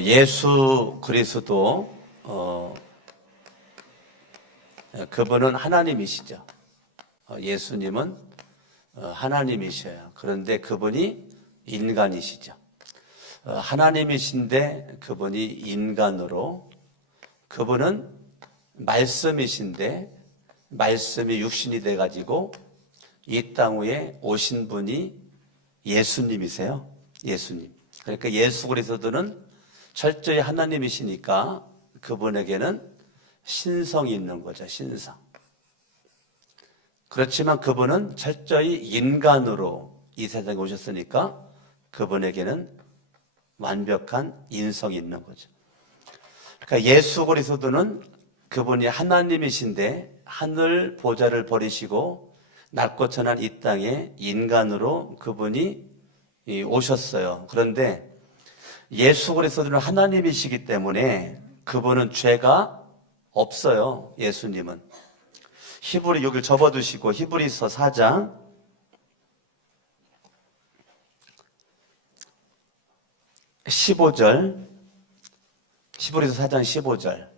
예수 그리스도 그분은 하나님이시죠. 예수님은 하나님이셔요. 그런데 그분이 인간이시죠. 하나님이신데 그분이 인간으로, 그분은 말씀이신데 말씀이 육신이 돼가지고 이 땅 위에 오신 분이 예수님이세요. 예수님. 그러니까 예수 그리스도는 철저히 하나님이시니까 그분에게는 신성이 있는 거죠. 신성. 그렇지만 그분은 철저히 인간으로 이 세상에 오셨으니까 그분에게는 완벽한 인성이 있는 거죠. 그러니까 예수 그리스도는 그분이 하나님이신데 하늘 보좌를 버리시고 낮고 천한 이 땅에 인간으로 그분이 오셨어요. 그런데 예수 그리스도는 하나님이시기 때문에 그분은 죄가 없어요. 예수님은. 히브리 여기를 접어두시고 히브리서 4장 15절, 히브리서 4장 15절,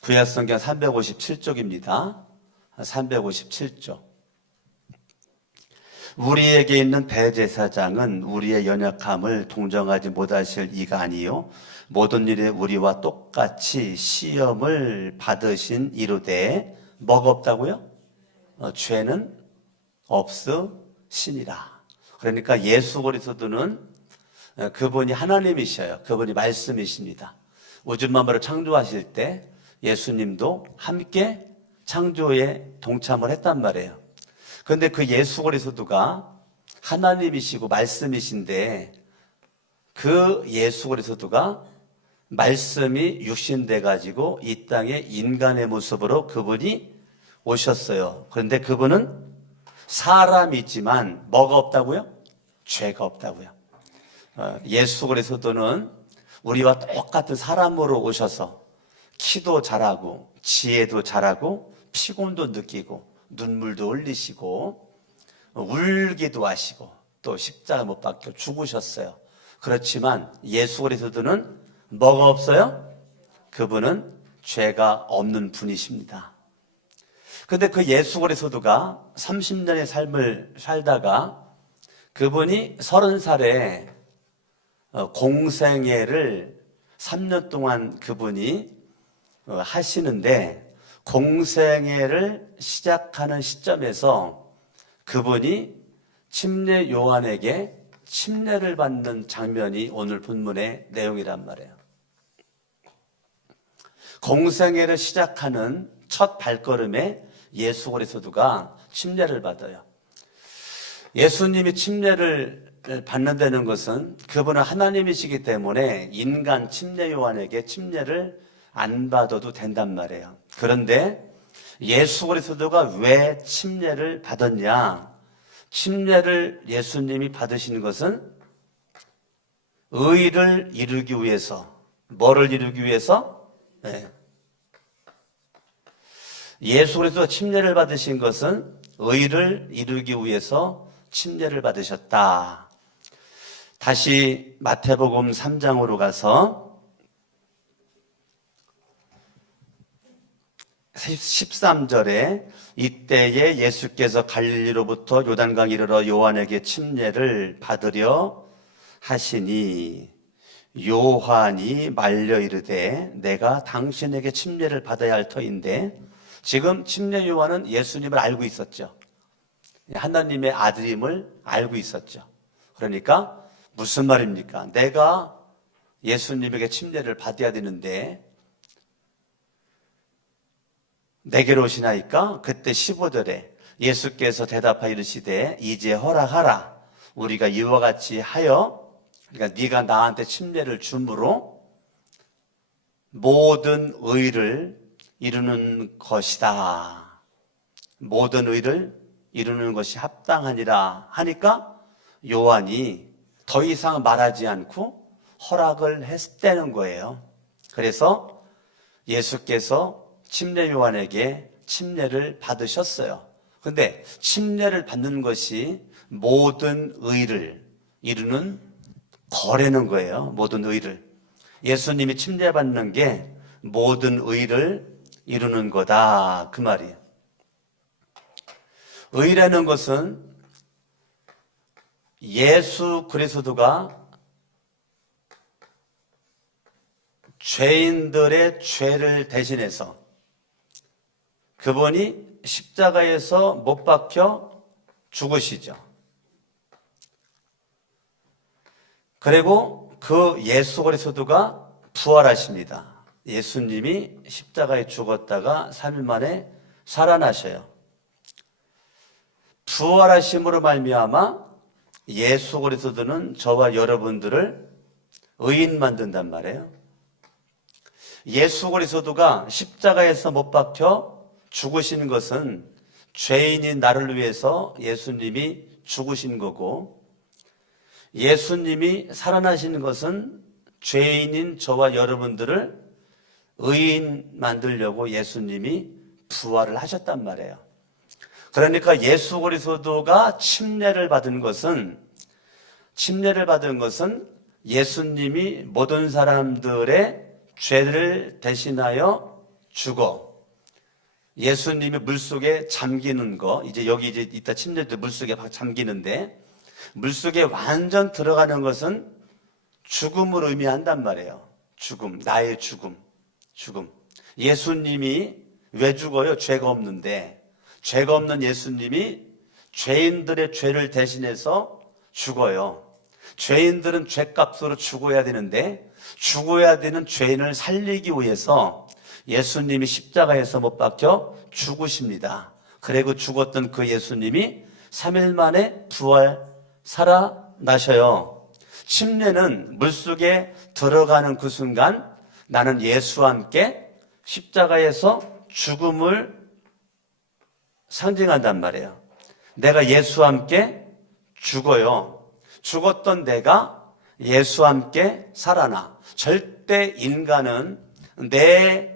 구약성경 357쪽입니다. 357쪽. 우리에게 있는 대제사장은 우리의 연약함을 동정하지 못하실 이가 아니요 모든 일에 우리와 똑같이 시험을 받으신 이로되 뭐가 없다고요? 죄는 없으시니라. 그러니까 예수 그리스도는 그분이 하나님이셔요. 그분이 말씀이십니다. 우주 만물을 창조하실 때 예수님도 함께 창조에 동참을 했단 말이에요. 그런데 그 예수 그리스도가 하나님이시고 말씀이신데 그 예수 그리스도가 말씀이 육신돼 가지고 이 땅에 인간의 모습으로 그분이 오셨어요. 그런데 그분은 사람이지만 뭐가 없다고요? 죄가 없다고요. 예수 그리스도는 우리와 똑같은 사람으로 오셔서 키도 자라고 지혜도 자라고 피곤도 느끼고 눈물도 흘리시고 울기도 하시고 또 십자가 못 박혀 죽으셨어요. 그렇지만 예수 그리스도는 뭐가 없어요? 그분은 죄가 없는 분이십니다. 그런데 그 예수 그리스도가 30년의 삶을 살다가 그분이 30살에 공생애를 3년 동안 그분이 하시는데 공생애를 시작하는 시점에서 그분이 침례 요한에게 침례를 받는 장면이 오늘 본문의 내용이란 말이에요. 공생애를 시작하는 첫 발걸음에 예수 그리스도가 침례를 받아요. 예수님이 침례를 받는다는 것은 그분은 하나님이시기 때문에 인간 침례 요한에게 침례를 안 받아도 된단 말이에요. 그런데 예수 그리스도가 왜 침례를 받았냐? 침례를 예수님이 받으시는 것은 의를 이루기 위해서. 뭐를 이루기 위해서? 네. 예수 그리스도가 침례를 받으신 것은 의를 이루기 위해서 침례를 받으셨다. 다시 마태복음 3장으로 가서 13절에 이때에 예수께서 갈릴리로부터 요단강 이르러 요한에게 침례를 받으려 하시니 요한이 말려 이르되 내가 당신에게 침례를 받아야 할 터인데, 지금 침례 요한은 예수님을 알고 있었죠. 하나님의 아들임을 알고 있었죠. 그러니까 무슨 말입니까? 내가 예수님에게 침례를 받아야 되는데 내게로 오시나이까? 그때 15절에 예수께서 대답하여 이르시되 이제 허락하라. 우리가 이와 같이 하여, 그러니까 네가 나한테 침례를 줌으로 모든 의를 이루는 것이다. 모든 의를 이루는 것이 합당하니라 하니까 요한이 더 이상 말하지 않고 허락을 했다는 거예요. 그래서 예수께서 침례 요한에게 침례를 받으셨어요. 그런데 침례를 받는 것이 모든 의를 이루는 거래는 거예요. 모든 의를. 예수님이 침례받는 게 모든 의를 이루는 거다. 그 말이에요. 의라는 것은 예수 그리스도가 죄인들의 죄를 대신해서 그분이 십자가에서 못 박혀 죽으시죠. 그리고 그 예수 그리스도가 부활하십니다. 예수님이 십자가에 죽었다가 3일 만에 살아나셔요. 부활하심으로 말미암아 예수 그리스도는 저와 여러분들을 의인 만든단 말이에요. 예수 그리스도가 십자가에서 못 박혀 죽으신 것은 죄인인 나를 위해서 예수님이 죽으신 거고, 예수님이 살아나신 것은 죄인인 저와 여러분들을 의인 만들려고 예수님이 부활을 하셨단 말이에요. 그러니까 예수 그리스도가 침례를 받은 것은 예수님이 모든 사람들의 죄를 대신하여 죽어 예수님이 물속에 잠기는 거, 이제 여기 이제 이따 침례도 물속에 잠기는데, 물속에 완전 들어가는 것은 죽음을 의미한단 말이에요. 죽음, 나의 죽음. 예수님이 왜 죽어요? 죄가 없는데. 죄가 없는 예수님이 죄인들의 죄를 대신해서 죽어요. 죄인들은 죄값으로 죽어야 되는데, 죽어야 되는 죄인을 살리기 위해서 예수님이 십자가에서 못 박혀 죽으십니다. 그리고 죽었던 그 예수님이 3일 만에 살아나셔요. 침례는 물속에 들어가는 그 순간 나는 예수와 함께 십자가에서 죽음을 상징한단 말이에요. 내가 예수와 함께 죽어요. 죽었던 내가 예수와 함께 살아나. 절대 인간은 내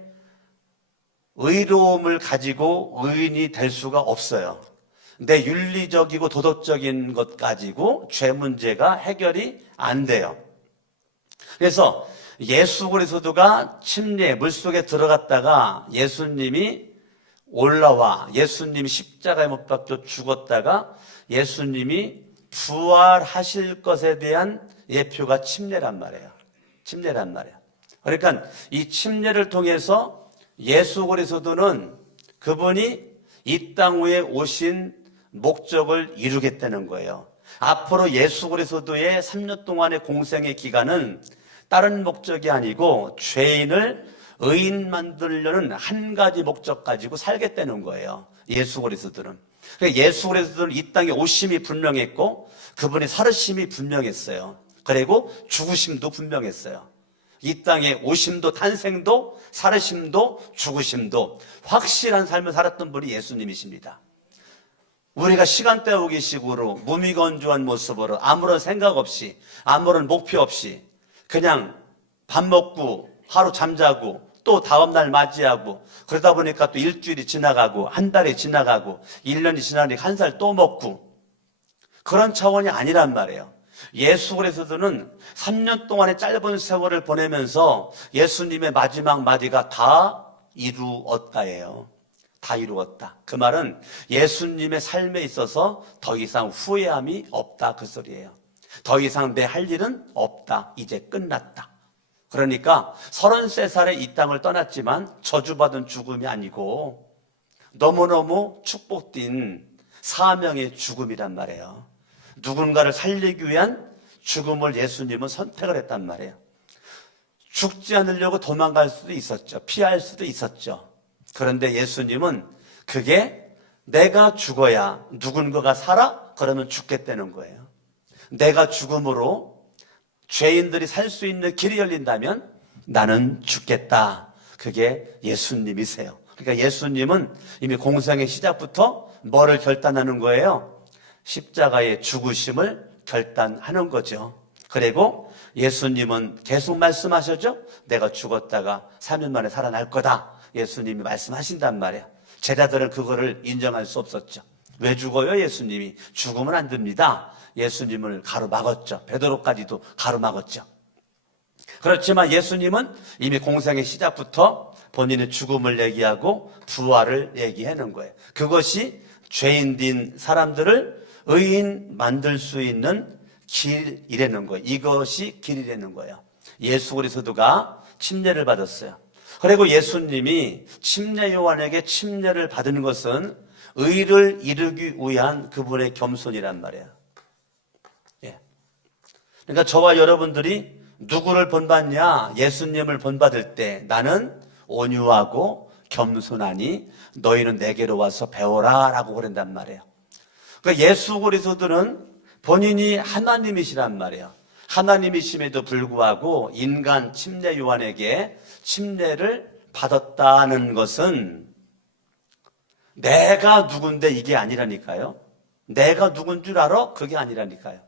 의로움을 가지고 의인이 될 수가 없어요. 내 윤리적이고 도덕적인 것 가지고 죄 문제가 해결이 안 돼요. 그래서 예수 그리스도가 침례 물속에 들어갔다가 예수님이 올라와 예수님이 십자가에 못 박혀 죽었다가 예수님이 부활하실 것에 대한 예표가 침례란 말이에요. 그러니까 이 침례를 통해서 예수 그리스도는 그분이 이 땅 위에 오신 목적을 이루겠다는 거예요. 앞으로 예수 그리스도의 3년 동안의 공생의 기간은 다른 목적이 아니고 죄인을 의인 만들려는 한 가지 목적 가지고 살겠다는 거예요. 예수 그리스도는. 예수 그리스도는 이 땅에 오심이 분명했고 그분의 살으심이 분명했어요. 그리고 죽으심도 분명했어요. 이 땅에 오심도 탄생도 살으심도 죽으심도 확실한 삶을 살았던 분이 예수님이십니다. 우리가 시간 때우기 식으로 무미건조한 모습으로 아무런 생각 없이 아무런 목표 없이 그냥 밥 먹고 하루 잠자고 또 다음날 맞이하고 그러다 보니까 또 일주일이 지나가고 한 달이 지나가고 1년이 지나니까 한 살 또 먹고 그런 차원이 아니란 말이에요. 예수 그리스도는 3년 동안의 짧은 세월을 보내면서 예수님의 마지막 마디가 다 이루었다예요. 다 이루었다. 그 말은 예수님의 삶에 있어서 더 이상 후회함이 없다 그 소리예요. 더 이상 내 할 일은 없다. 이제 끝났다. 그러니까 33살에 이 땅을 떠났지만 저주받은 죽음이 아니고 너무너무 축복된 사명의 죽음이란 말이에요. 누군가를 살리기 위한 죽음을 예수님은 선택을 했단 말이에요. 죽지 않으려고 도망갈 수도 있었죠. 피할 수도 있었죠. 그런데 예수님은 그게 내가 죽어야 누군가가 살아? 그러면 죽겠다는 거예요. 내가 죽음으로 죄인들이 살 수 있는 길이 열린다면 나는 죽겠다. 그게 예수님이세요. 그러니까 예수님은 이미 공생의 시작부터 뭐를 결단하는 거예요? 십자가의 죽으심을 결단하는 거죠. 그리고 예수님은 계속 말씀하셨죠? 내가 죽었다가 3일 만에 살아날 거다. 예수님이 말씀하신단 말이에요. 제자들은 그거를 인정할 수 없었죠. 왜 죽어요? 예수님이 죽으면 안 됩니다. 예수님을 가로막았죠. 베드로까지도 가로막았죠. 그렇지만 예수님은 이미 공생의 시작부터 본인의 죽음을 얘기하고 부활을 얘기하는 거예요. 그것이 죄인된 사람들을 의인 만들 수 있는 길이라는 거예요. 이것이 길이라는 거예요. 예수 그리스도가 침례를 받았어요. 그리고 예수님이 침례 요한에게 침례를 받은 것은 의를 이루기 위한 그분의 겸손이란 말이에요. 예. 그러니까 저와 여러분들이 누구를 본받냐? 예수님을 본받을 때 나는 온유하고 겸손하니 너희는 내게로 와서 배워라 라고 그런단 말이에요. 그러니까 예수 그리스도는 본인이 하나님이시란 말이에요. 하나님이심에도 불구하고 인간 침례 요한에게 침례를 받았다는 것은 내가 누군데 이게 아니라니까요. 내가 누군 줄 알아? 그게 아니라니까요.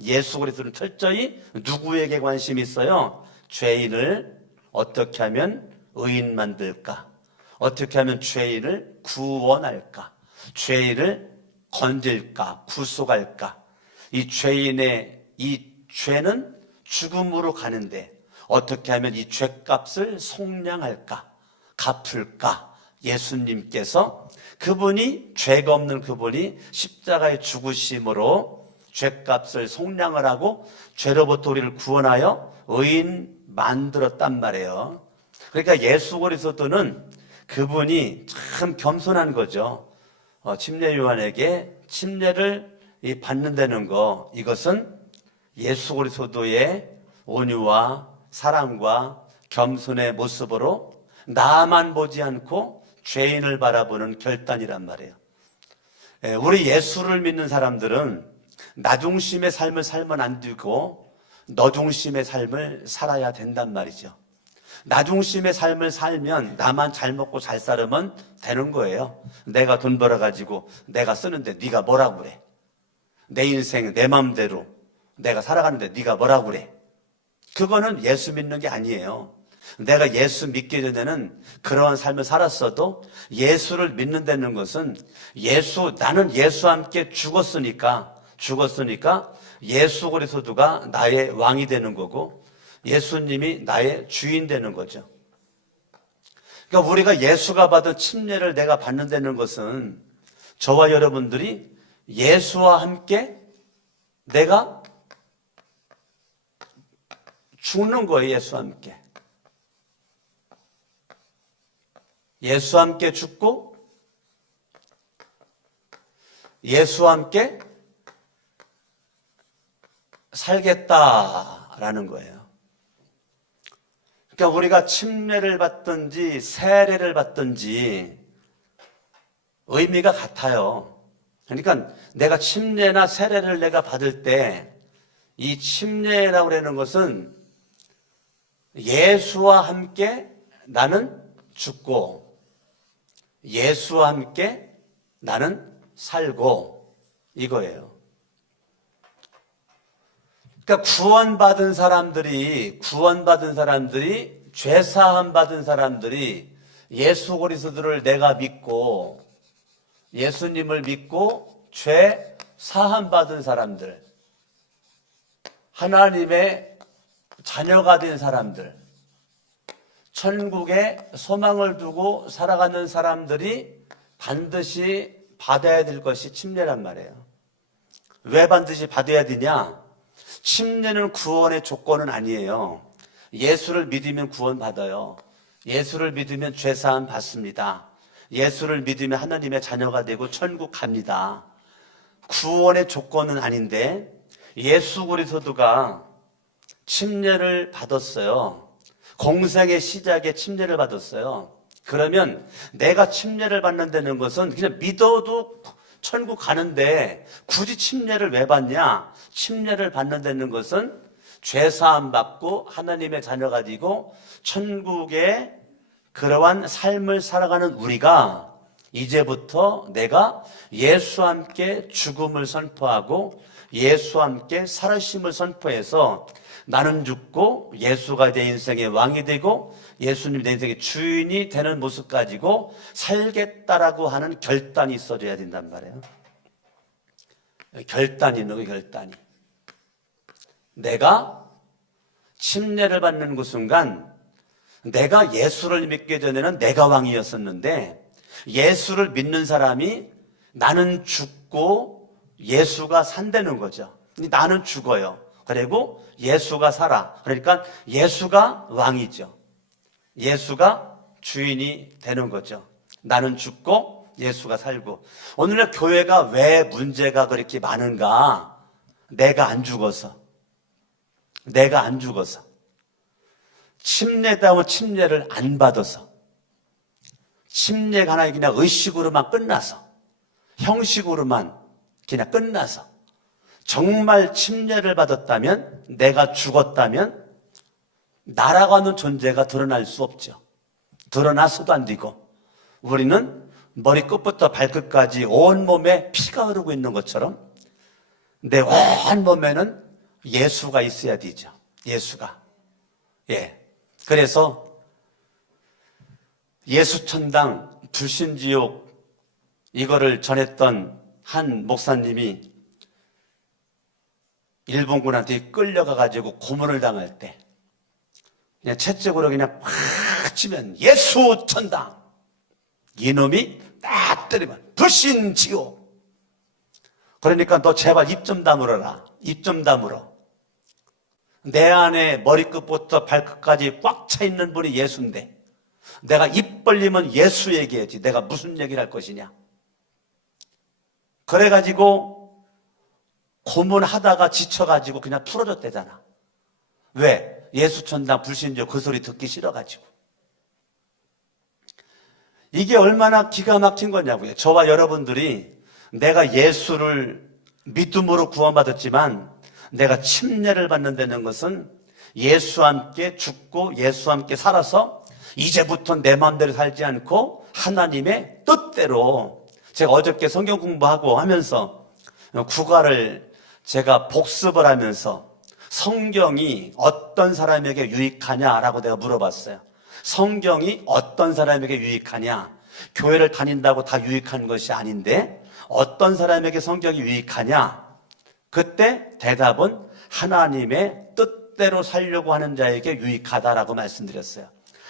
예수 그리스도는 철저히 누구에게 관심이 있어요? 죄인을 어떻게 하면 의인 만들까? 어떻게 하면 죄인을 구원할까? 죄인을 건질까? 구속할까? 이 죄인의 이 죄는 죽음으로 가는데 어떻게 하면 이 죄값을 속량할까? 갚을까? 예수님께서 그분이 죄가 없는 그분이 십자가의 죽으심으로 죄값을 속량을 하고 죄로부터 우리를 구원하여 의인 만들었단 말이에요. 그러니까 예수 그리스도는 그분이 참 겸손한 거죠. 침례 요한에게 침례를 받는다는 거, 이것은 예수 그리스도의 온유와 사랑과 겸손의 모습으로 나만 보지 않고 죄인을 바라보는 결단이란 말이에요. 우리 예수를 믿는 사람들은 나 중심의 삶을 살면 안 되고 너 중심의 삶을 살아야 된단 말이죠. 나 중심의 삶을 살면 나만 잘 먹고 잘 살으면 되는 거예요. 내가 돈 벌어가지고 내가 쓰는데 네가 뭐라고 그래? 내 인생 내 맘대로 내가 살아가는데 네가 뭐라고 그래? 그거는 예수 믿는 게 아니에요. 내가 예수 믿기 전에는 그러한 삶을 살았어도 예수를 믿는다는 것은 나는 예수와 함께 죽었으니까 예수 그리스도가 나의 왕이 되는 거고 예수님이 나의 주인 되는 거죠. 그러니까 우리가 예수가 받은 침례를 내가 받는다는 것은 저와 여러분들이 예수와 함께 내가 죽는 거예요. 예수와 함께. 예수와 함께 죽고 예수와 함께 살겠다라는 거예요. 그러니까 우리가 침례를 받든지 세례를 받든지 의미가 같아요. 그러니까 내가 침례나 세례를 내가 받을 때 이 침례라고 하는 것은 예수와 함께 나는 죽고 예수와 함께 나는 살고 이거예요. 그러니까 구원받은 사람들이 죄사함 받은 사람들이 예수 그리스도를 내가 믿고 예수님을 믿고 죄 사함 받은 사람들, 하나님의 자녀가 된 사람들, 천국에 소망을 두고 살아가는 사람들이 반드시 받아야 될 것이 침례란 말이에요. 왜 반드시 받아야 되냐? 침례는 구원의 조건은 아니에요. 예수를 믿으면 구원 받아요. 예수를 믿으면 죄사함 받습니다. 예수를 믿으면 하나님의 자녀가 되고 천국 갑니다. 구원의 조건은 아닌데 예수 그리스도가 침례를 받았어요. 공생의 시작에 침례를 받았어요. 그러면 내가 침례를 받는다는 것은 그냥 믿어도 천국 가는데 굳이 침례를 왜 받냐? 침례를 받는다는 것은 죄사함 받고 하나님의 자녀가 되고 천국의 그러한 삶을 살아가는 우리가 이제부터 내가 예수와 함께 죽음을 선포하고 예수와 함께 살아심을 선포해서 나는 죽고 예수가 내 인생의 왕이 되고 예수님 내 인생의 주인이 되는 모습 가지고 살겠다라고 하는 결단이 있어져야 된단 말이에요. 결단이 있는 거예요, 결단이. 내가 침례를 받는 그 순간 내가 예수를 믿기 전에는 내가 왕이었었는데 예수를 믿는 사람이 나는 죽고 예수가 산다는 거죠. 나는 죽어요. 그리고 예수가 살아. 그러니까 예수가 왕이죠. 예수가 주인이 되는 거죠. 나는 죽고 예수가 살고. 오늘날 교회가 왜 문제가 그렇게 많은가? 내가 안 죽어서. 내가 안 죽어서. 침례다운 침례를 안 받아서. 침례가 하나 그냥 의식으로만 끝나서. 형식으로만 그냥 끝나서. 정말 침례를 받았다면, 내가 죽었다면 나라고 하는 존재가 드러날 수 없죠. 드러나서도 안 되고 우리는 머리끝부터 발끝까지 온몸에 피가 흐르고 있는 것처럼 내 온몸에는 예수가 있어야 되죠. 예수가. 예. 그래서 예수천당, 불신지옥 이거를 전했던 한 목사님이 일본군한테 끌려가가지고 고문을 당할 때 그냥 채찍으로 그냥 팍 치면 예수 천당, 이놈이 딱 때리면 불신지옥. 그러니까 너 제발 입 좀 다물어라. 입 좀 다물어. 내 안에 머리끝부터 발끝까지 꽉 차 있는 분이 예수인데 내가 입 벌리면 예수 얘기해야지 내가 무슨 얘기를 할 것이냐. 그래가지고 고문하다가 지쳐가지고 그냥 풀어졌대잖아. 왜? 예수천당 불신지옥 그 소리 듣기 싫어가지고. 이게 얼마나 기가 막힌 거냐고요. 저와 여러분들이 내가 예수를 믿음으로 구원받았지만 내가 침례를 받는다는 것은 예수와 함께 죽고 예수와 함께 살아서 이제부터 내 마음대로 살지 않고 하나님의 뜻대로. 제가 어저께 성경 공부하고 하면서 국어를 제가 복습을 하면서 성경이 어떤 사람에게 유익하냐라고 내가 물어봤어요. 성경이 어떤 사람에게 유익하냐? 교회를 다닌다고 다 유익한 것이 아닌데 어떤 사람에게 성경이 유익하냐? 그때 대답은 하나님의 뜻대로 살려고 하는 자에게 유익하다라고 말씀드렸어요.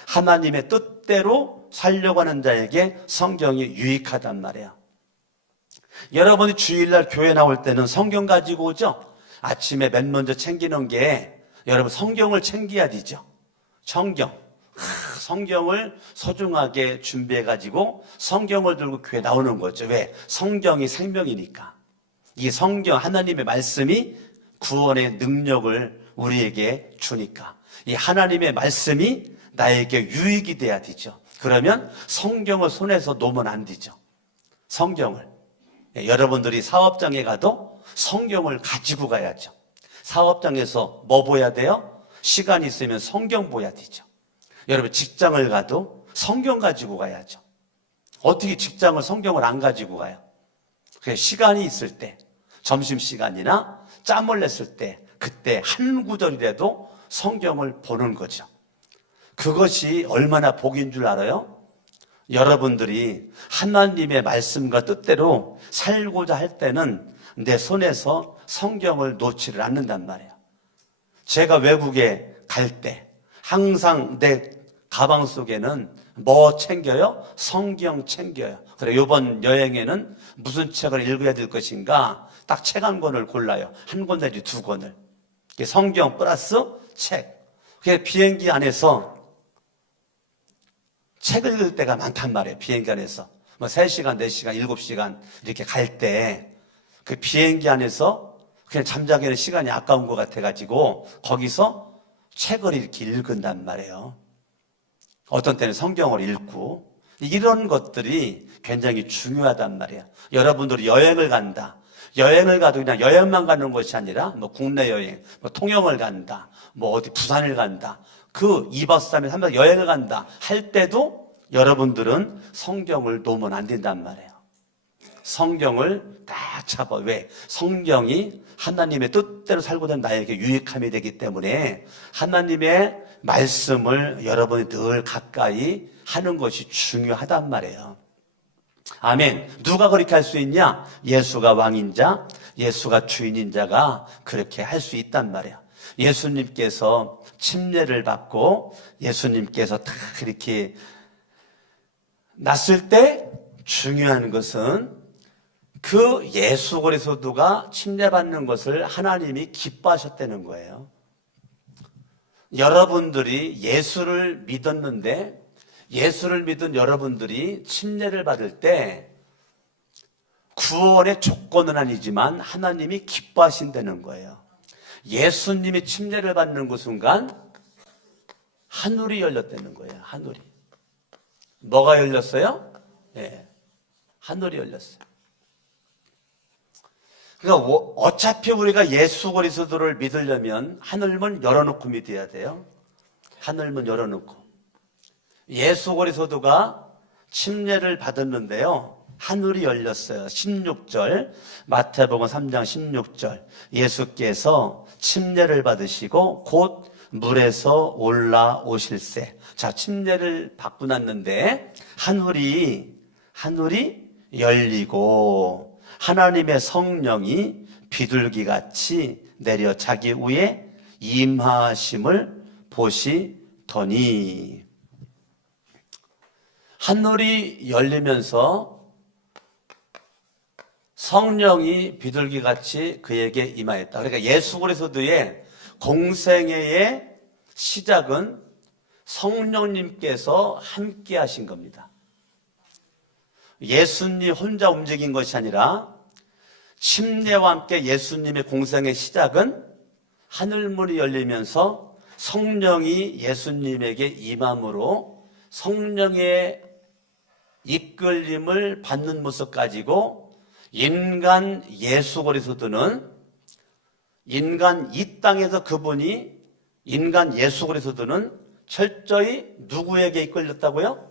하나님의 뜻대로 살려고 하는 자에게 성경이 유익하단 말이에요. 여러분이 주일날 교회 나올 때는 성경 가지고 오죠? 아침에 맨 먼저 챙기는 게 여러분 성경을 챙겨야 되죠. 성경을 소중하게 준비해가지고 성경을 들고 교회 나오는 거죠. 왜? 성경이 생명이니까. 이 성경 하나님의 말씀이 구원의 능력을 우리에게 주니까. 이 하나님의 말씀이 나에게 유익이 돼야 되죠. 그러면 성경을 손에서 놓으면 안 되죠. 성경을. 여러분들이 사업장에 가도 성경을 가지고 가야죠. 사업장에서 뭐 보야 돼요? 시간이 있으면 성경 보야 되죠. 여러분 직장을 가도 성경 가지고 가야죠. 어떻게 직장을 성경을 안 가지고 가요? 시간이 있을 때, 점심시간이나 짬을 냈을 때 그때 한 구절이라도 성경을 보는 거죠. 그것이 얼마나 복인 줄 알아요? 여러분들이 하나님의 말씀과 뜻대로 살고자 할 때는 내 손에서 성경을 놓지를 않는단 말이에요. 제가 외국에 갈 때 항상 내 가방 속에는 뭐 챙겨요? 성경 챙겨요. 그래 이번 여행에는 무슨 책을 읽어야 될 것인가? 딱 책 한 권을 골라요. 한 권 내지 두 권을. 성경 플러스 책. 그게 비행기 안에서 책을 읽을 때가 많단 말이에요. 비행기 안에서. 3시간, 4시간, 7시간 이렇게 갈 때 그 비행기 안에서 그냥 잠자기에는 시간이 아까운 것 같아가지고 거기서 책을 이렇게 읽은단 말이에요. 어떤 때는 성경을 읽고 이런 것들이 굉장히 중요하단 말이에요. 여러분들이 여행을 간다. 여행을 가도 그냥 여행만 가는 것이 아니라 국내 여행, 통영을 간다. 어디 부산을 간다. 그 2박 3일, 3박 여행을 간다 할 때도 여러분들은 성경을 놓으면 안 된단 말이에요. 성경을 딱 잡아. 왜? 성경이 하나님의 뜻대로 살고 된 나에게 유익함이 되기 때문에 하나님의 말씀을 여러분이 늘 가까이 하는 것이 중요하단 말이에요. 아멘. 누가 그렇게 할 수 있냐? 예수가 왕인 자, 예수가 주인인 자가 그렇게 할 수 있단 말이야. 예수님께서 침례를 받고 예수님께서 다 이렇게 났을 때 중요한 것은 그 예수 그리스도가 침례받는 것을 하나님이 기뻐하셨다는 거예요. 여러분들이 예수를 믿었는데 예수를 믿은 여러분들이 침례를 받을 때 구원의 조건은 아니지만 하나님이 기뻐하신다는 거예요. 예수님이 침례를 받는 그 순간 하늘이 열렸다는 거예요. 하늘이. 뭐가 열렸어요? 네, 하늘이 열렸어요. 그러니까 어차피 우리가 예수 그리스도를 믿으려면 하늘문 열어놓고 믿어야 돼요. 하늘문 열어놓고. 예수 그리스도가 침례를 받았는데요. 하늘이 열렸어요. 16절 마태복음 3장 16절 예수께서 침례를 받으시고 곧 물에서 올라오실세. 자, 침례를 받고 났는데 하늘이 열리고 하나님의 성령이 비둘기같이 내려 자기 위에 임하심을 보시더니 하늘이 열리면서 성령이 비둘기같이 그에게 임하였다. 그러니까 예수 그리스도의 공생애의 시작은 성령님께서 함께 하신 겁니다. 예수님 혼자 움직인 것이 아니라 침례와 함께 예수님의 공생의 시작은 하늘문이 열리면서 성령이 예수님에게 임함으로 성령의 이끌림을 받는 모습 가지고 인간 예수 그리스도는 인간 이 땅에서 그분이 인간 예수 그리스도는 철저히 누구에게 이끌렸다고요?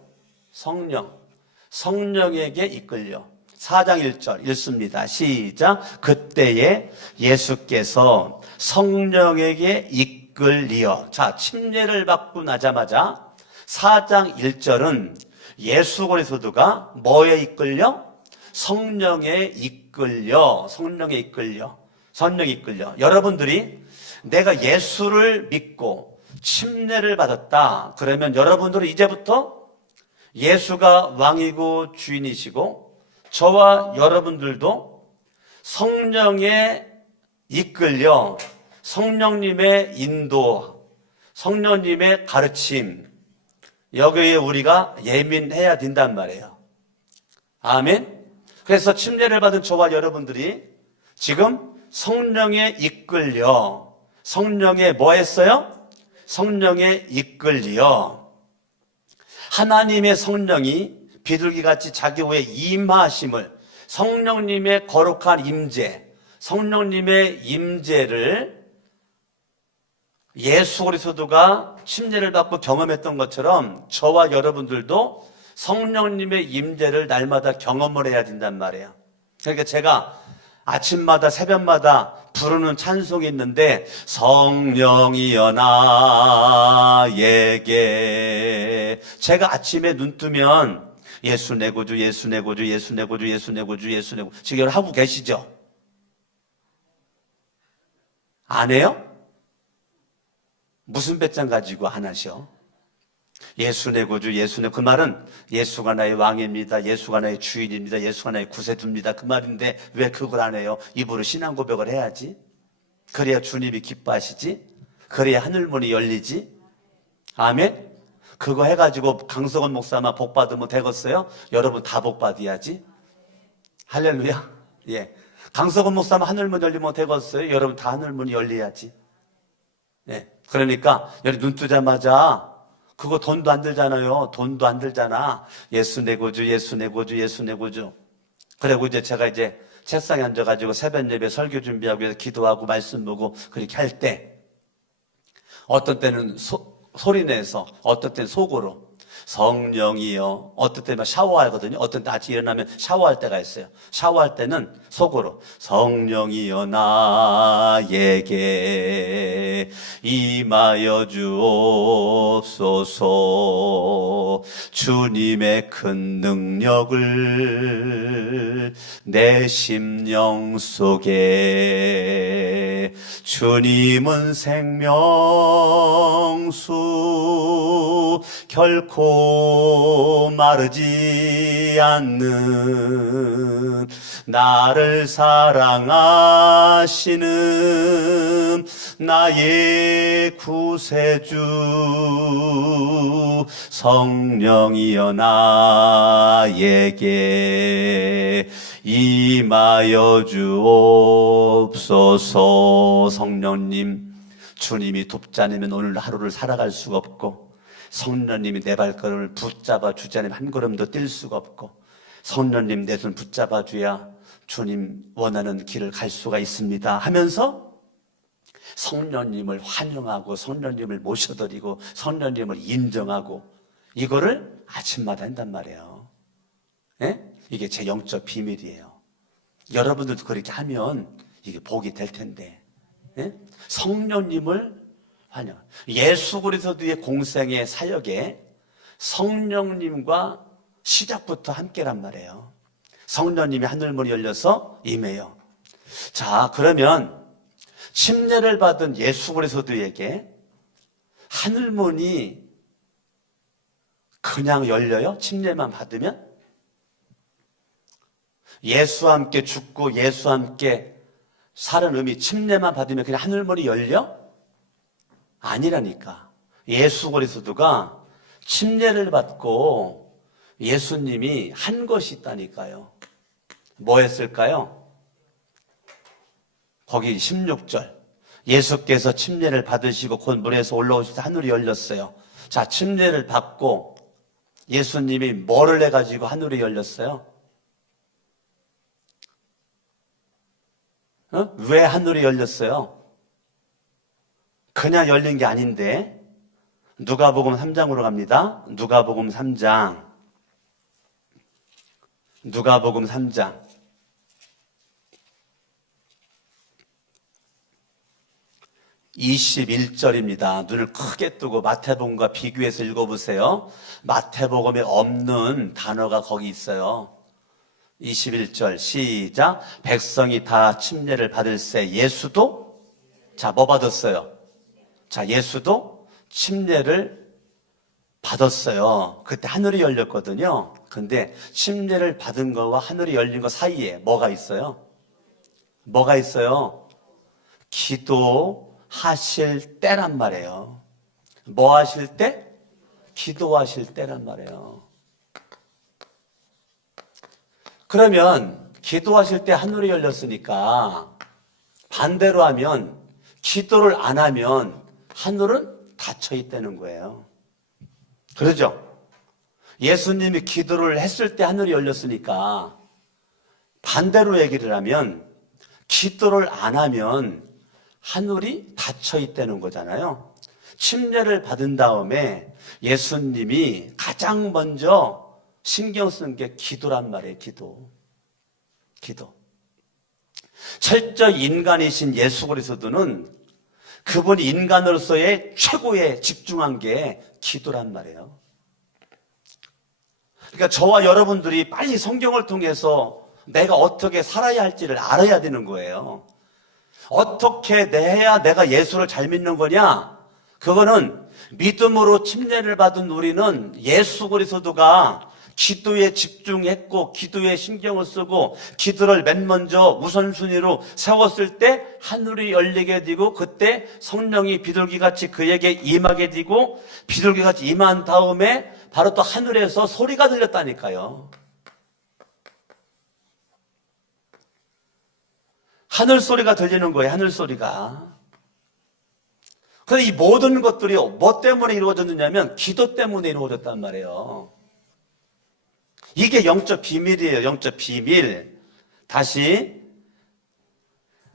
성령에게 이끌려. 4장 1절 읽습니다. 시작. 그때에 예수께서 성령에게 이끌리어. 자, 침례를 받고 나자마자 4장 1절은 예수 그리스도가 뭐에 이끌려? 성령에 이끌려. 성령에 이끌려. 여러분들이 내가 예수를 믿고 침례를 받았다. 그러면 여러분들은 이제부터 예수가 왕이고 주인이시고 저와 여러분들도 성령에 이끌려 성령님의 인도, 성령님의 가르침 여기에 우리가 예민해야 된단 말이에요. 아멘. 그래서 침례를 받은 저와 여러분들이 지금 성령에 이끌려 성령에 뭐 했어요? 성령에 이끌려 하나님의 성령이 비둘기같이 자기 위에 임하심을 성령님의 거룩한 임재, 성령님의 임재를 예수 그리스도가 침례를 받고 경험했던 것처럼 저와 여러분들도 성령님의 임재를 날마다 경험을 해야 된단 말이에요. 그러니까 제가 아침마다 새벽마다 부르는 찬송이 있는데 성령이여 나에게 제가 아침에 눈 뜨면 예수 내 구주 예수 내 구주 예수 내 구주 예수 내 구주 예수 내 구주 지금 하고 계시죠? 안 해요? 무슨 배짱 가지고 안 하셔? 예수 내 구주 예수 내 그 말은 예수가 나의 왕입니다. 예수가 나의 주인입니다. 예수가 나의 구세주입니다. 그 말인데 왜 그걸 안 해요? 입으로 신앙 고백을 해야지. 그래야 주님이 기뻐하시지. 그래야 하늘문이 열리지. 아멘. 그거 해가지고 강석원 목사만 복 받으면 되겠어요? 여러분 다 복 받아야지. 할렐루야. 예. 강석원 목사만 하늘문 열리면 되겠어요? 여러분 다 하늘문이 열려야지. 예. 그러니까 여러분 눈 뜨자마자 그거 돈도 안 들잖아요. 돈도 안 들잖아. 예수 내 구주, 예수 내 구주, 예수 내 구주. 그리고 이제 제가 이제 책상에 앉아가지고 새벽 예배 설교 준비하고 해서 기도하고 말씀 보고 그렇게 할 때 어떤 때는 소리 내서 어떤 때는 속으로 성령이여 어떤 때는 샤워하거든요. 어떤 때 아침 일어나면 샤워할 때가 있어요. 샤워할 때는 속으로 성령이여 나에게 임하여 주옵소서 주님의 큰 능력을 내 심령 속에. 주님은 생명수 결코 마르지 않는 나를 사랑하시는 나의 구세주 성령이여 나에게 임하여 주옵소서. 성령님, 주님이 돕지 않으면 오늘 하루를 살아갈 수가 없고, 성령님이 내 발걸음을 붙잡아 주지 않으면 한 걸음도 뛸 수가 없고, 성령님 내 손 붙잡아 줘야 주님 원하는 길을 갈 수가 있습니다 하면서 성령님을 환영하고 성령님을 모셔드리고 성령님을 인정하고 이거를 아침마다 한단 말이에요. 예? 이게 제 영적 비밀이에요. 여러분들도 그렇게 하면 이게 복이 될 텐데. 예? 성령님을 환영. 예수 그리스도의 공생의 사역에 성령님과 시작부터 함께란 말이에요. 성령님이 하늘문이 열려서 임해요. 자, 그러면 침례를 받은 예수 그리스도에게 하늘문이 그냥 열려요? 침례만 받으면? 예수와 함께 죽고 예수와 함께 사는 의미 침례만 받으면 그냥 하늘문이 열려? 아니라니까. 예수 그리스도가 침례를 받고 예수님이 한 것이 있다니까요. 뭐 했을까요? 거기 16절. 예수께서 침례를 받으시고 곧 물에서 올라오셔서 하늘이 열렸어요. 자, 침례를 받고 예수님이 뭐를 해가지고 하늘이 열렸어요? 왜 하늘이 열렸어요? 그냥 열린 게 아닌데. 누가복음 3장으로 갑니다. 누가복음 3장. 누가복음 3장. 21절입니다. 눈을 크게 뜨고 마태복음과 비교해서 읽어보세요. 마태복음에 없는 단어가 거기 있어요. 21절 시작. 백성이 다 침례를 받을새 예수도, 자, 뭐 받았어요? 자, 예수도 침례를 받았어요. 그때 하늘이 열렸거든요. 근데 침례를 받은 거와 하늘이 열린 거 사이에 뭐가 있어요? 뭐가 있어요? 기도하실 때란 말이에요. 뭐 하실 때? 기도하실 때란 말이에요. 그러면 기도하실 때 하늘이 열렸으니까 반대로 하면 기도를 안 하면 하늘은 닫혀 있다는 거예요. 그러죠? 예수님이 기도를 했을 때 하늘이 열렸으니까 반대로 얘기를 하면 기도를 안 하면 하늘이 닫혀 있다는 거잖아요. 침례를 받은 다음에 예수님이 가장 먼저 신경 쓴 게 기도란 말이에요. 기도. 철저히 인간이신 예수 그리스도는 그분이 인간으로서의 최고에 집중한 게 기도란 말이에요. 그러니까 저와 여러분들이 빨리 성경을 통해서 내가 어떻게 살아야 할지를 알아야 되는 거예요. 어떻게 해야 내가 예수를 잘 믿는 거냐? 그거는 믿음으로 침례를 받은 우리는 예수 그리스도가 기도에 집중했고 기도에 신경을 쓰고 기도를 맨 먼저 우선순위로 세웠을 때 하늘이 열리게 되고 그때 성령이 비둘기같이 그에게 임하게 되고 비둘기같이 임한 다음에 바로 또 하늘에서 소리가 들렸다니까요. 하늘 소리가 들리는 거예요. 하늘 소리가. 그런데 이 모든 것들이 뭐 때문에 이루어졌느냐면 기도 때문에 이루어졌단 말이에요. 이게 영적 비밀이에요. 영적 비밀. 다시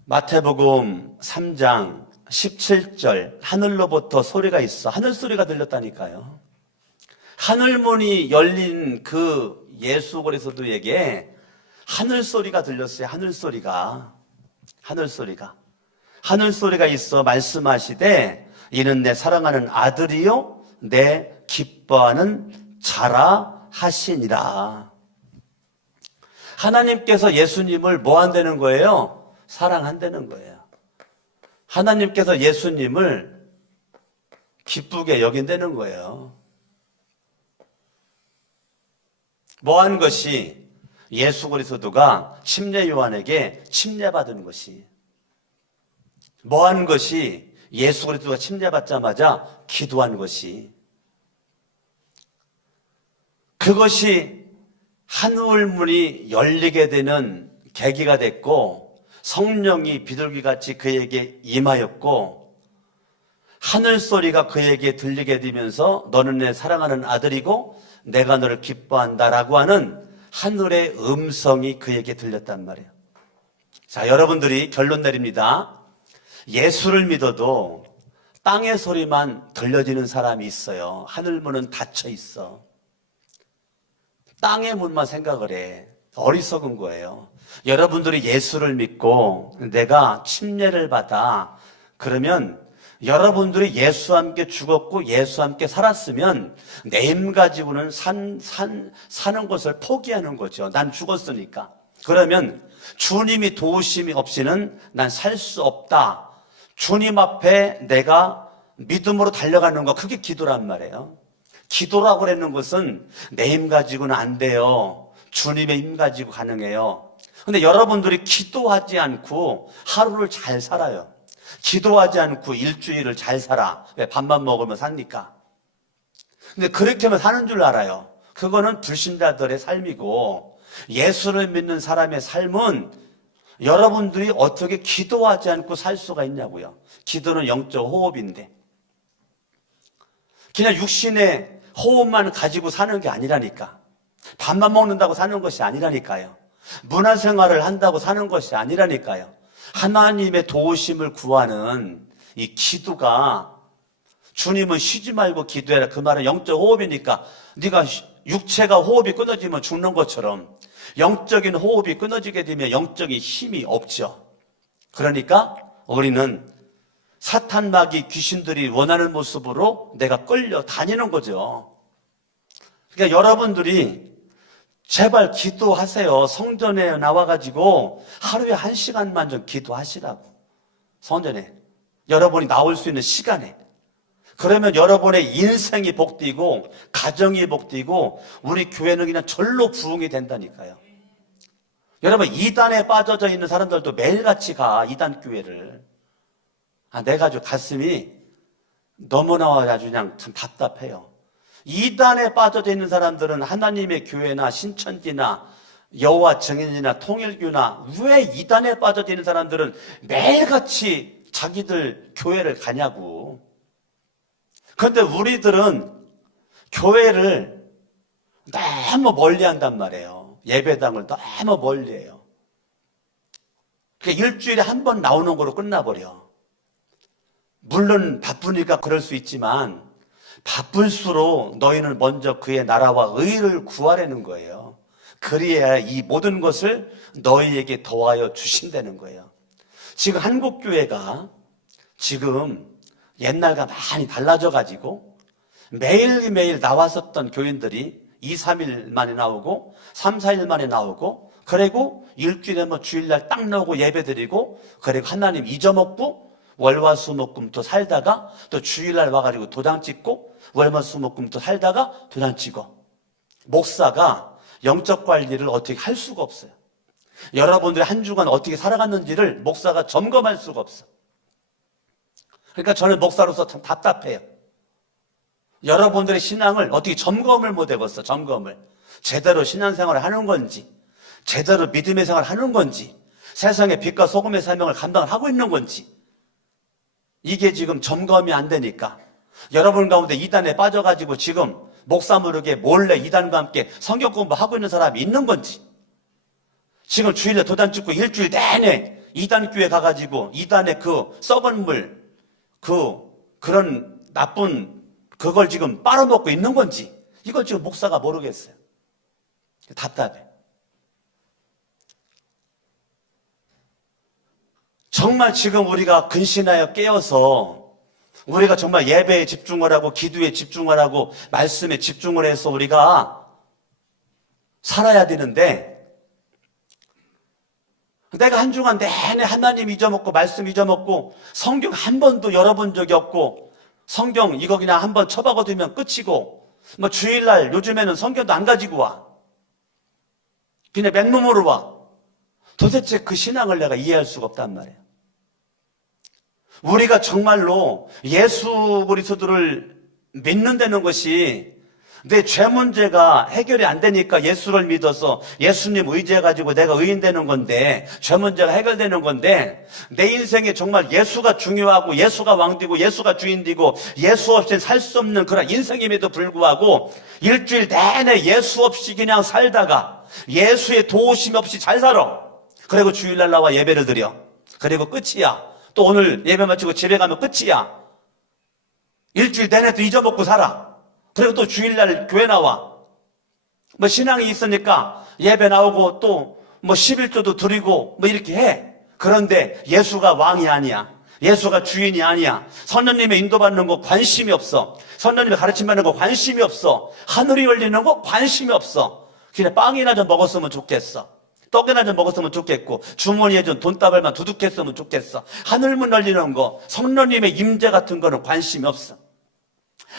마태복음 3장 17절 하늘로부터 소리가 있어. 하늘 소리가 들렸다니까요. 하늘문이 열린 그 예수 그리스도에게 하늘 소리가 들렸어요. 하늘 소리가 있어 말씀하시되 이는 내 사랑하는 아들이요 내 기뻐하는 자라하시니라. 하나님께서 예수님을 뭐 한다는 거예요? 사랑한다는 거예요. 하나님께서 예수님을 기쁘게 여긴다는 거예요. 뭐 한 것이? 예수 그리스도가 침례 요한에게 침례받은 것이. 뭐 한 것이? 예수 그리스도가 침례받자마자 기도한 것이. 그것이 하늘문이 열리게 되는 계기가 됐고, 성령이 비둘기같이 그에게 임하였고, 하늘소리가 그에게 들리게 되면서 너는 내 사랑하는 아들이고 내가 너를 기뻐한다라고 하는 하늘의 음성이 그에게 들렸단 말이에요. 자, 여러분들이 결론 내립니다. 예수를 믿어도 땅의 소리만 들려지는 사람이 있어요. 하늘문은 닫혀 있어. 땅의 문만 생각을 해. 어리석은 거예요. 여러분들이 예수를 믿고 내가 침례를 받아, 그러면 여러분들이 예수와 함께 죽었고 예수와 함께 살았으면 내 힘 가지고는 사는 것을 포기하는 거죠. 난 죽었으니까. 그러면 주님이 도우심이 없이는 난 살 수 없다. 주님 앞에 내가 믿음으로 달려가는 거, 그게 기도란 말이에요. 기도라고 하는 것은 내 힘 가지고는 안 돼요. 주님의 힘 가지고 가능해요. 근데 여러분들이 기도하지 않고 하루를 잘 살아요. 기도하지 않고 일주일을 잘 살아. 왜? 밥만 먹으면 삽니까? 근데 그렇게 하면 사는 줄 알아요. 그거는 불신자들의 삶이고, 예수를 믿는 사람의 삶은 여러분들이 어떻게 기도하지 않고 살 수가 있냐고요. 기도는 영적 호흡인데, 그냥 육신의 호흡만 가지고 사는 게 아니라니까. 밥만 먹는다고 사는 것이 아니라니까요. 문화생활을 한다고 사는 것이 아니라니까요. 하나님의 도우심을 구하는 이 기도가, 주님은 쉬지 말고 기도해라, 그 말은 영적 호흡이니까, 네가 육체가 호흡이 끊어지면 죽는 것처럼 영적인 호흡이 끊어지게 되면 영적인 힘이 없죠. 그러니까 우리는 사탄 마귀 귀신들이 원하는 모습으로 내가 끌려 다니는 거죠. 그러니까 여러분들이 제발 기도하세요. 성전에 나와가지고 하루에 1시간만 좀 기도하시라고. 성전에 여러분이 나올 수 있는 시간에. 그러면 여러분의 인생이 복되고 가정이 복되고 우리 교회는 그냥 절로 부흥이 된다니까요. 여러분, 이단에 빠져져 있는 사람들도 매일같이 가, 이단 교회를. 내가 아주 가슴이 너무나 아주 그냥 참 답답해요. 이단에 빠져져 있는 사람들은 하나님의 교회나 신천지나 여호와 증인이나 통일교나, 왜 이단에 빠져져 있는 사람들은 매일같이 자기들 교회를 가냐고. 그런데 우리들은 교회를 너무 멀리 한단 말이에요. 예배당을 너무 멀리 해요. 그러니까 일주일에 한 번 나오는 거로 끝나버려. 물론 바쁘니까 그럴 수 있지만 바쁠수록 너희는 먼저 그의 나라와 의를 구하라는 거예요. 그리해야 이 모든 것을 너희에게 더하여 주신다는 거예요. 지금 한국교회가 지금 옛날과 많이 달라져가지고 매일매일 나왔었던 교인들이 2, 3일 만에 나오고 3, 4일 만에 나오고, 그리고 일주일에 뭐 주일날 딱 나오고 예배드리고, 그리고 하나님 잊어먹고 월화수목금토 살다가 또 주일날 와가지고 도장 찍고 월화수목금토 살다가 도장 찍어. 목사가 영적 관리를 어떻게 할 수가 없어요. 여러분들이 한 주간 어떻게 살아갔는지를 목사가 점검할 수가 없어. 그러니까 저는 목사로서 참 답답해요. 여러분들의 신앙을 어떻게 점검을 못 해봤어. 점검을 제대로 신앙생활을 하는 건지, 제대로 믿음의 생활을 하는 건지, 세상의 빛과 소금의 사명을 감당을 하고 있는 건지, 이게 지금 점검이 안 되니까 여러분 가운데 이단에 빠져가지고 지금 목사 모르게 몰래 이단과 함께 성경 공부하고 있는 사람이 있는 건지, 지금 주일에 도단 찍고 일주일 내내 이단 교회 가가지고 이단의 그 썩은 물, 그런 나쁜 그걸 지금 빨아먹고 있는 건지, 이걸 지금 목사가 모르겠어요. 답답해. 정말 지금 우리가 근신하여 깨어서 우리가 정말 예배에 집중을 하고 기도에 집중을 하고 말씀에 집중을 해서 우리가 살아야 되는데, 내가 한 주간 내내 하나님 잊어먹고 말씀 잊어먹고 성경 한 번도 열어본 적이 없고 성경 이거 그냥 한 번 쳐박아두면 끝이고, 뭐 주일날 요즘에는 성경도 안 가지고 와. 그냥 맨몸으로 와. 도대체 그 신앙을 내가 이해할 수가 없단 말이에요. 우리가 정말로 예수 그리스도를 믿는다는 것이 내 죄 문제가 해결이 안 되니까 예수를 믿어서 예수님 의지해가지고 내가 의인 되는 건데, 죄 문제가 해결되는 건데, 내 인생에 정말 예수가 중요하고 예수가 왕되고 예수가 주인되고 예수 없이는 살 수 없는 그런 인생임에도 불구하고 일주일 내내 예수 없이 그냥 살다가 예수의 도우심 없이 잘 살아. 그리고 주일날 나와 예배를 드려. 그리고 끝이야. 또 오늘 예배 마치고 집에 가면 끝이야. 일주일 내내 또 잊어먹고 살아. 그리고 또 주일날 교회 나와. 뭐 신앙이 있으니까 예배 나오고 또 뭐 11조도 드리고 뭐 이렇게 해. 그런데 예수가 왕이 아니야. 예수가 주인이 아니야. 선녀님의 인도받는 거 관심이 없어. 선녀님의 가르침 받는 거 관심이 없어. 하늘이 열리는 거 관심이 없어. 그냥 빵이나 좀 먹었으면 좋겠어. 떡이나 좀 먹었으면 좋겠고, 주머니에 좀 돈다발만 두둑했으면 좋겠어. 하늘문 열리는 거, 성령님의 임재 같은 거는 관심이 없어.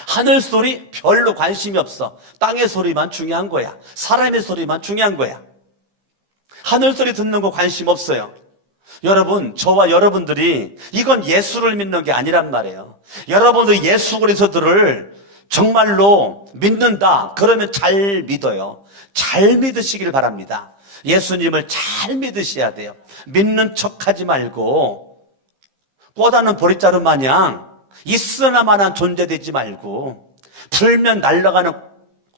하늘 소리 별로 관심이 없어. 땅의 소리만 중요한 거야. 사람의 소리만 중요한 거야. 하늘 소리 듣는 거 관심 없어요. 여러분, 저와 여러분들이 이건 예수를 믿는 게 아니란 말이에요. 여러분들이 예수 그리스도를 정말로 믿는다 그러면 잘 믿어요. 잘 믿으시길 바랍니다. 예수님을 잘 믿으셔야 돼요. 믿는 척하지 말고 꽂아는 보리자루 마냥 있으나마나 존재되지 말고, 불면 날아가는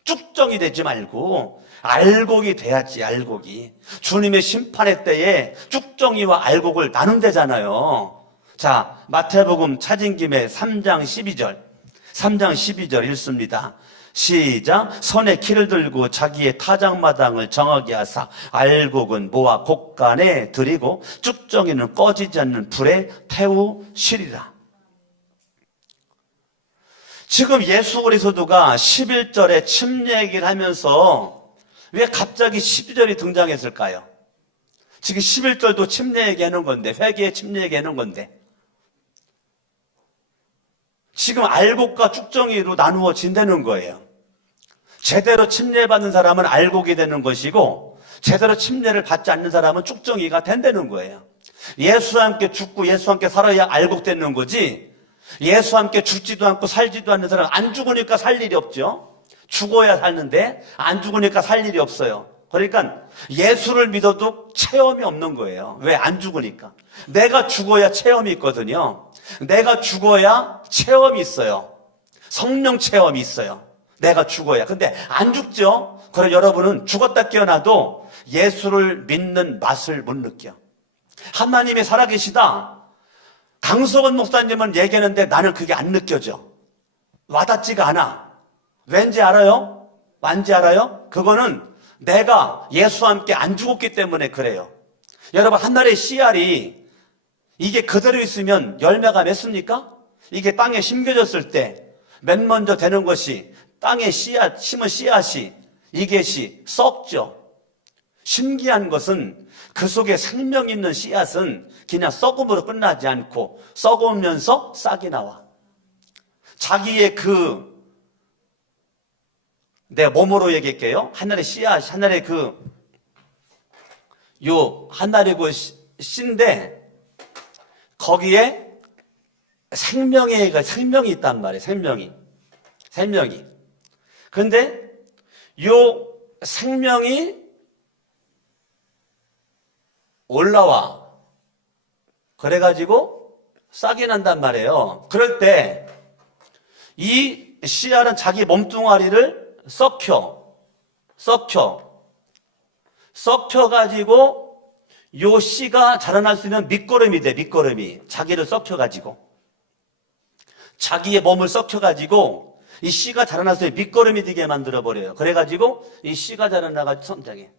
쭉정이 되지 말고 알곡이 돼야지. 알곡이 주님의 심판의 때에 쭉정이와 알곡을 나눈대잖아요. 자, 마태복음 찾은 김에 3장 12절 읽습니다. 시작. 손에 키를 들고 자기의 타작마당을 정하게 하사 알곡은 모아 곡간에 들이고 쭉정이는 꺼지지 않는 불에 태우시리라. 지금 예수 그리스도가 11절에 침례 얘기를 하면서 왜 갑자기 12절이 등장했을까요? 지금 11절도 침례 얘기하는 건데, 회개의 침례 얘기하는 건데, 지금 알곡과 쭉정이로 나누어진다는 거예요. 제대로 침례받는 사람은 알곡이 되는 것이고, 제대로 침례를 받지 않는 사람은 쭉정이가 된다는 거예요. 예수와 함께 죽고 예수와 함께 살아야 알곡 되는 거지, 예수와 함께 죽지도 않고 살지도 않는 사람은 안 죽으니까 살 일이 없죠. 죽어야 사는데 안 죽으니까 살 일이 없어요. 그러니까 예수를 믿어도 체험이 없는 거예요. 왜? 안 죽으니까. 내가 죽어야 체험이 있거든요. 내가 죽어야 체험이 있어요. 성령 체험이 있어요. 내가 죽어야. 근데 안 죽죠. 그래서 여러분은 죽었다 깨어나도 예수를 믿는 맛을 못 느껴. 하나님이 살아계시다, 강석원 목사님은 얘기하는데 나는 그게 안 느껴져. 와닿지가 않아. 왠지 알아요? 왠지 알아요? 그거는 내가 예수와 함께 안 죽었기 때문에 그래요. 여러분, 한날의 씨알이 이게 그대로 있으면 열매가 맺습니까? 이게 땅에 심겨졌을 때 맨 먼저 되는 것이 땅에 씨앗, 심은 씨앗이 이get이 썩죠. 신기한 것은 그 속에 생명 있는 씨앗은 그냥 썩음으로 끝나지 않고 썩으면서 싹이 나와. 자기의 내가 몸으로 얘기할게요. 하늘의 씨앗, 하늘의 하늘의 씨인데 거기에 생명이 있단 말이에요. 생명이. 근데 요 생명이 올라와. 그래가지고 싹이 난단 말이에요. 그럴 때 이 씨알은 자기 몸뚱아리를 썩혀가지고 요 씨가 자라날 수 있는 밑거름이 돼. 밑거름이 자기를 썩혀가지고, 자기의 몸을 썩혀가지고 이 씨가 자라날 수 있는 밑거름이 되게 만들어버려요. 그래가지고 이 씨가 자라나가지고 성장해.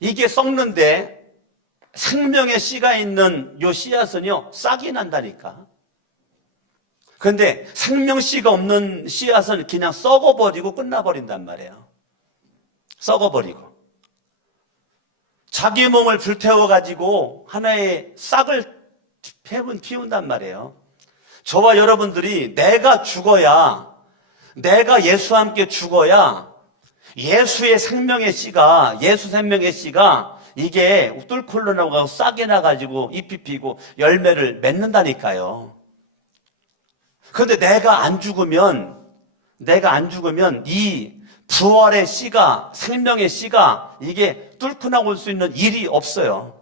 이게 썩는데 생명의 씨가 있는 요 씨앗은요 싹이 난다니까. 근데 생명씨가 없는 씨앗은 그냥 썩어버리고 끝나버린단 말이에요. 썩어버리고. 자기 몸을 불태워가지고 하나의 싹을 피운단 말이에요. 저와 여러분들이 내가 죽어야, 내가 예수와 함께 죽어야 예수의 생명의 씨가, 예수 생명의 씨가 이게 뚫고 흘러나가고 싹이 나가지고 잎이 피고 열매를 맺는다니까요. 그런데 내가 안 죽으면 이 부활의 씨가, 생명의 씨가 이게 뚫고 나올 수 있는 일이 없어요.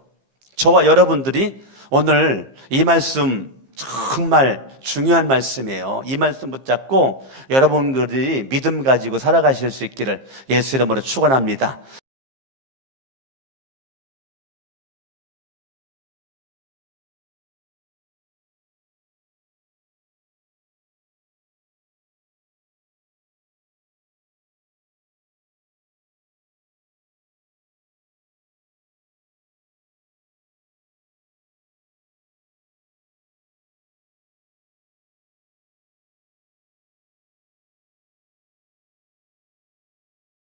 저와 여러분들이 오늘 이 말씀 정말 중요한 말씀이에요. 이 말씀 붙잡고 여러분들이 믿음 가지고 살아가실 수 있기를 예수 이름으로 축원합니다.